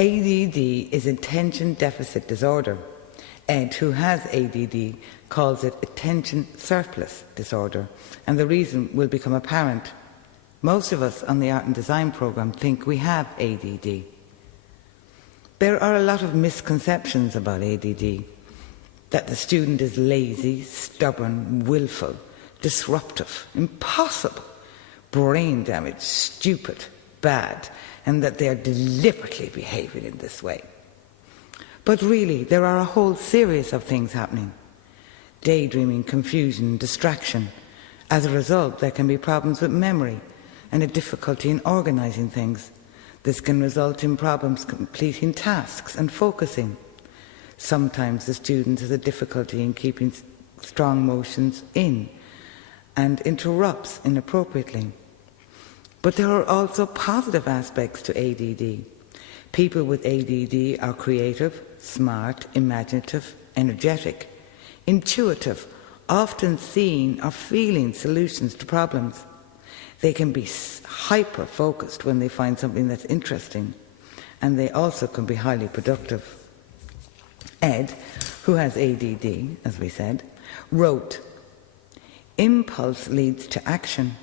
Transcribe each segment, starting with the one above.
ADD is attention deficit disorder. Ed, who has ADD, calls it attention surplus disorder, and the reason will become apparent. Most of us on the Art and Design programme think we have ADD. There are a lot of misconceptions about ADD, that the student is lazy, stubborn, willful, disruptive, impossible, brain damaged, stupid, bad, and that they are deliberately behaving in this way. But really, there are a whole series of things happening. Daydreaming, confusion, distraction. As a result, there can be problems with memory and a difficulty in organising things. This can result in problems completing tasks and focusing. Sometimes the student has a difficulty in keeping strong motions in and interrupts inappropriately. But there are also positive aspects to ADD. People with ADD are creative, smart, imaginative, energetic, intuitive, often seeing or feeling solutions to problems. They can be hyper-focused when they find something that's interesting, and they also can be highly productive. Ed, who has ADD, as we said, wrote, "Impulse leads to action.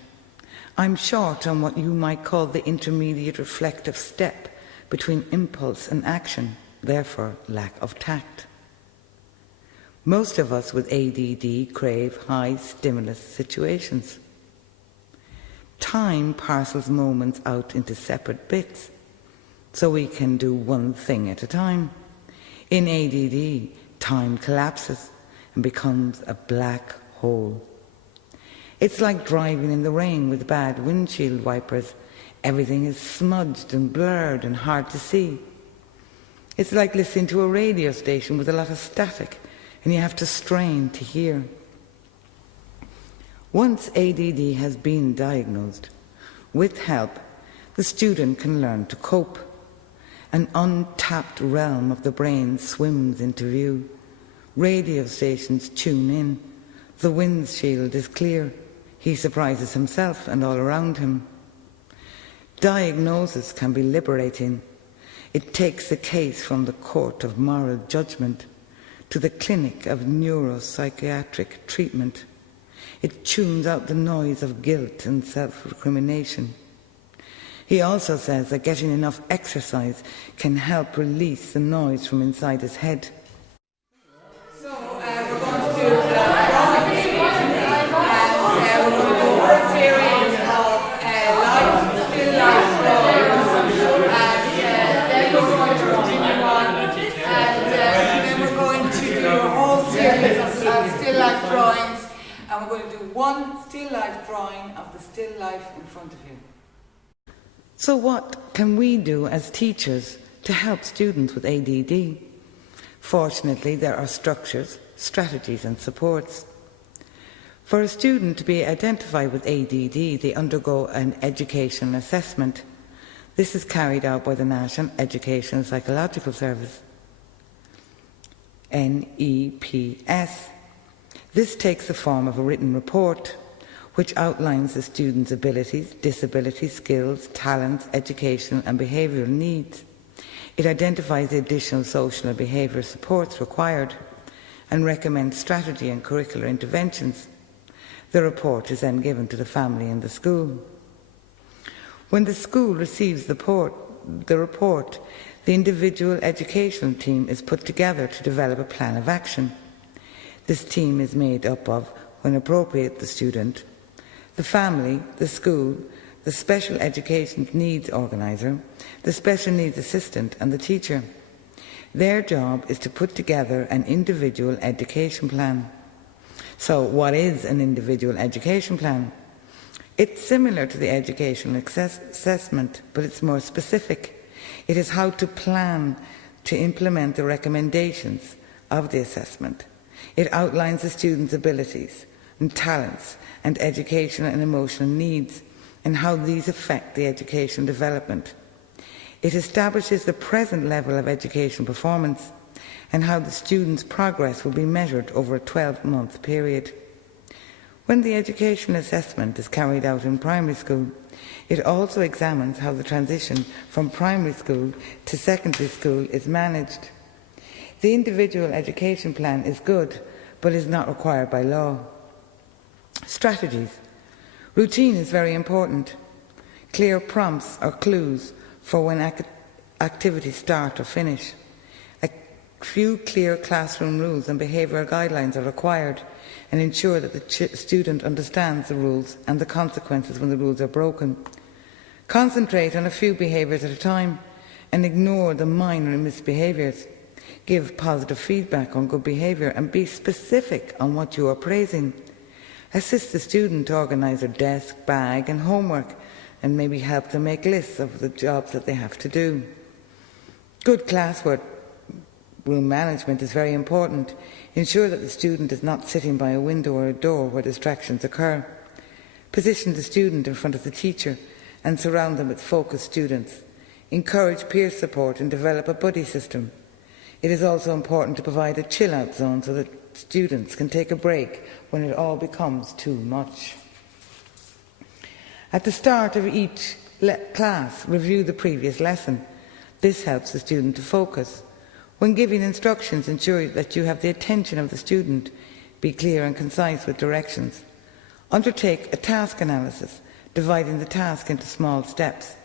I'm short on what you might call the intermediate reflective step between impulse and action, therefore lack of tact. Most of us with ADD crave high stimulus situations. Time parcels moments out into separate bits, so we can do one thing at a time. In ADD, time collapses and becomes a black hole. It's like driving in the rain with bad windshield wipers. Everything is smudged and blurred and hard to see. It's like listening to a radio station with a lot of static, and you have to strain to hear. Once ADD has been diagnosed, with help, the student can learn to cope. An untapped realm of the brain swims into view. Radio stations tune in. The windshield is clear. He surprises himself and all around him. Diagnosis can be liberating. It takes the case from the court of moral judgment to the clinic of neuropsychiatric treatment. It tunes out the noise of guilt and self-recrimination. He also says that getting enough exercise can help release the noise from inside his head. So we're going to do drawing, and we're going to do a series of still life drawings, and then we're going to continue on, and then we're going to do a whole series of still life drawings, and we're going to do one still life drawing of the still life in front of you. So what can we do as teachers to help students with ADD? Fortunately, there are structures, strategies and supports. For a student to be identified with ADD, they undergo an educational assessment. This is carried out by the National Educational Psychological Service, NEPS. This takes the form of a written report which outlines the student's abilities, disabilities, skills, talents, educational and behavioural needs. It identifies the additional social and behavioural supports required and recommends strategy and curricular interventions. The report is then given to the family and the school. When the school receives the report, the individual educational team is put together to develop a plan of action. This team is made up of, when appropriate, the student, the family, the school, the special education needs organiser, the special needs assistant and the teacher. Their job is to put together an individual education plan. So what is an individual education plan? It's similar to the educational assessment, but it's more specific. It is how to plan to implement the recommendations of the assessment. It outlines the student's abilities and talents and educational and emotional needs and how these affect the educational development. It establishes the present level of education performance and how the student's progress will be measured over a 12-month period. When the education assessment is carried out in primary school, It also examines how the transition from primary school to secondary school is managed. The individual education plan is good, but is not required by law. Strategies. Routine is very important. Clear prompts or clues for when activities start or finish. A few clear classroom rules and behavioural guidelines are required, and ensure that the student understands the rules and the consequences when the rules are broken. Concentrate on a few behaviours at a time and ignore the minor misbehaviours. Give positive feedback on good behaviour and be specific on what you are praising. Assist the student to organise their desk, bag and homework, and maybe help them make lists of the jobs that they have to do. Good classroom management is very important. Ensure that the student is not sitting by a window or a door where distractions occur. Position the student in front of the teacher and surround them with focused students. Encourage peer support and develop a buddy system. It is also important to provide a chill-out zone so that students can take a break when it all becomes too much. At the start of each class, review the previous lesson. This helps the student to focus. When giving instructions, ensure that you have the attention of the student. Be clear and concise with directions. Undertake a task analysis, dividing the task into small steps.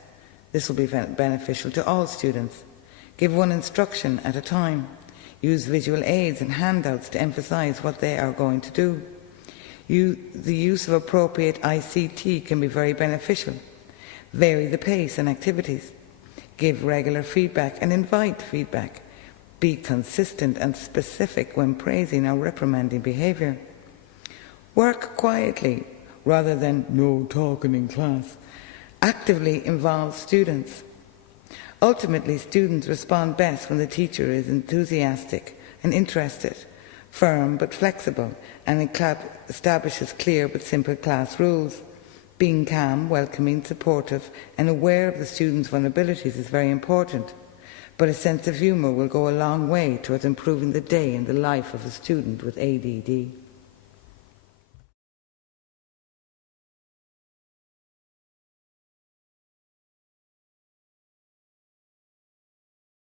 This will be beneficial to all students. Give one instruction at a time. Use visual aids and handouts to emphasize what they are going to do. The use of appropriate ICT can be very beneficial. Vary the pace and activities. Give regular feedback and invite feedback. Be consistent and specific when praising or reprimanding behaviour. Work quietly rather than no talking in class. Actively involve students. Ultimately, students respond best when the teacher is enthusiastic and interested, firm but flexible, and establishes clear but simple class rules. Being calm, welcoming, supportive, and aware of the students' vulnerabilities is very important, but a sense of humour will go a long way towards improving the day and the life of a student with ADD.